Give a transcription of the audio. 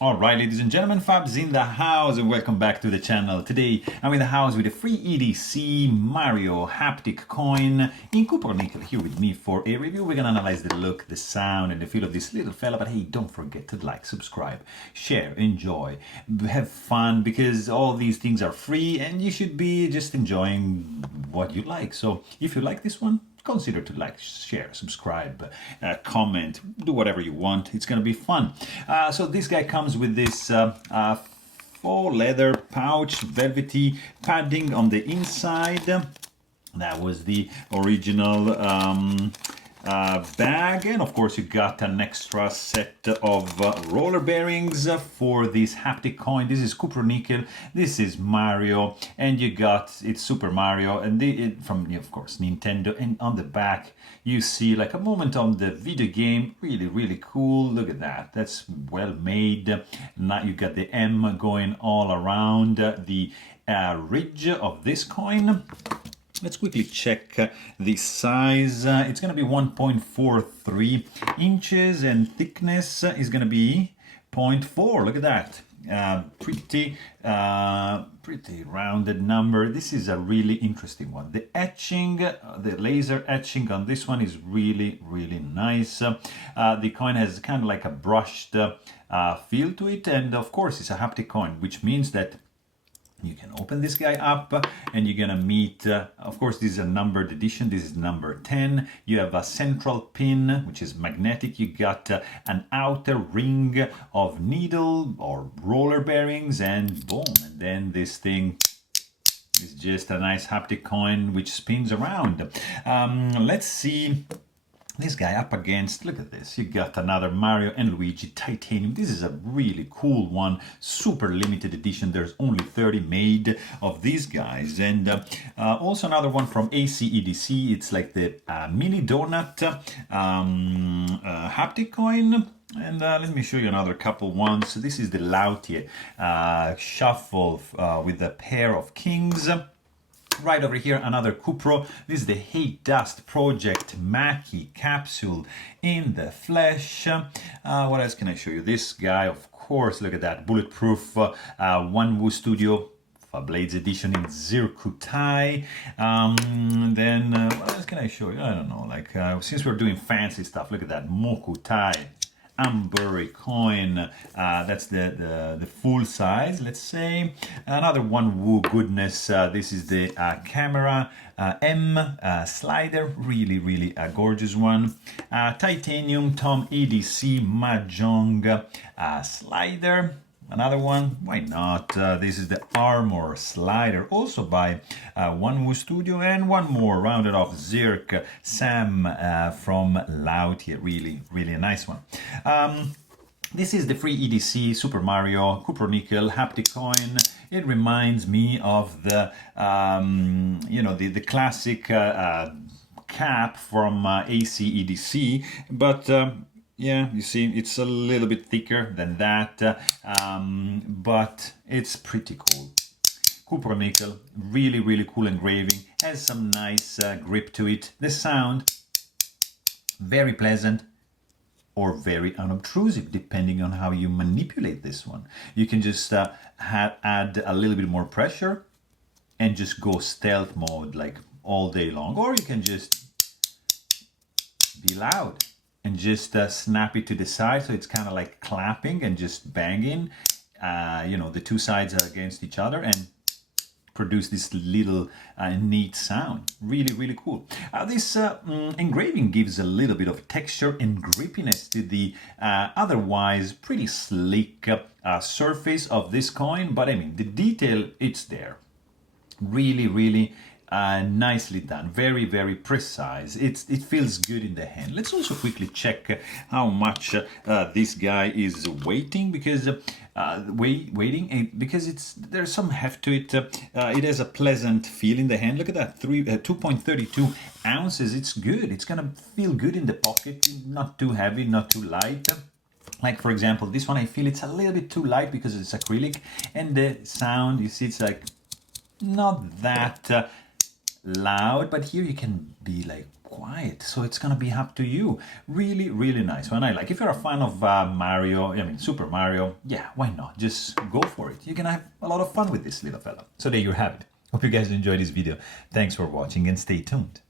Alright, ladies and gentlemen, Fabs in the house and welcome back to the channel. Today I'm in the house with a FreeEDC Mario Haptic coin in Cupro nickel here with me for a review. We're gonna analyze the look, the sound and the feel of this little fella, but hey, don't forget to like, subscribe, share, enjoy, have fun because all these things are free and you should be just enjoying what you like. So if you like this one, consider to like, share, subscribe, comment, do whatever you want. It's gonna be fun. So this guy comes with this faux leather pouch, velvety padding on the inside. That was the original bag, and of course you got an extra set of roller bearings for this haptic coin. This is Cupro nickel, this is Mario, and you got it's Super Mario, and from of course Nintendo. And on the back you see like a moment on the video game. Really cool. Look at that, that's well made. Now you got the M going all around the ridge of this coin. Let's quickly check the size. It's going to be 1.43 inches and thickness is going to be 0.4. Look at that. Pretty rounded number. This is a really interesting one. The etching, the laser etching on this one is really nice. The coin has kind of like a brushed feel to it, and of course it's a haptic coin, which means that you can open this guy up and you're gonna meet, of course this is a numbered edition, this is number 10. You have a central pin which is magnetic. You got an outer ring of needle or roller bearings, and boom, and then this thing is just a nice haptic coin which spins around. Let's see this guy up against, look at this, you got another Mario and Luigi titanium. This is a really cool one, super limited edition. There's only 30 made of these guys. And also another one from FreeEDC. It's like the mini donut haptic coin. And let me show you another couple ones. So this is the Lautier shuffle with a pair of kings. Right over here, another Cupro. This is the Hate Dust Project Mackie capsule in the flesh. What else can I show you? This guy, of course, look at that. Bulletproof Wanwu Studio Fablades edition in Zirkutai. Then what else can I show you? I don't know, like since we're doing fancy stuff, look at that Mokutai Ambury coin. That's the full size, let's say. Another Wanwu goodness. This is the camera M slider, really a gorgeous one. Titanium Tom EDC Mahjong slider. Another one, why not? This is the Armor slider, also by Wanwu Studio, and one more rounded off Zirk Sam from Lautier. Really a nice one. This is the FreeEDC Super Mario Cupro nickel haptic coin. It reminds me of the the classic cap from FreeEDC, but yeah, you see, it's a little bit thicker than that, but it's pretty cool. Cupro nickel, really cool engraving, has some nice grip to it. The sound, very pleasant or very unobtrusive, depending on how you manipulate this one. You can just add a little bit more pressure and just go stealth mode like all day long, or you can just be loud and just snap it to the side, so it's kind of like clapping and just banging, the two sides are against each other and produce this little neat sound. Really cool. This engraving gives a little bit of texture and grippiness to the otherwise pretty sleek surface of this coin, but I mean, the detail, it's there. Really nicely done, very precise. It feels good in the hand. Let's also quickly check how much this guy is weighing, because there's some heft to it. It has a pleasant feel in the hand. Look at that, 2.32 ounces. It's good. It's gonna feel good in the pocket, not too heavy, not too light. Like for example, this one, I feel it's a little bit too light because it's acrylic, and the sound, you see, it's like not that loud, but here you can be like quiet, so it's gonna be up to you. Really, really nice one. I like. If you're a fan of Mario, I mean Super Mario, yeah, why not? Just go for it. You're gonna have a lot of fun with this little fella. So there you have it. Hope you guys enjoyed this video. Thanks for watching and stay tuned.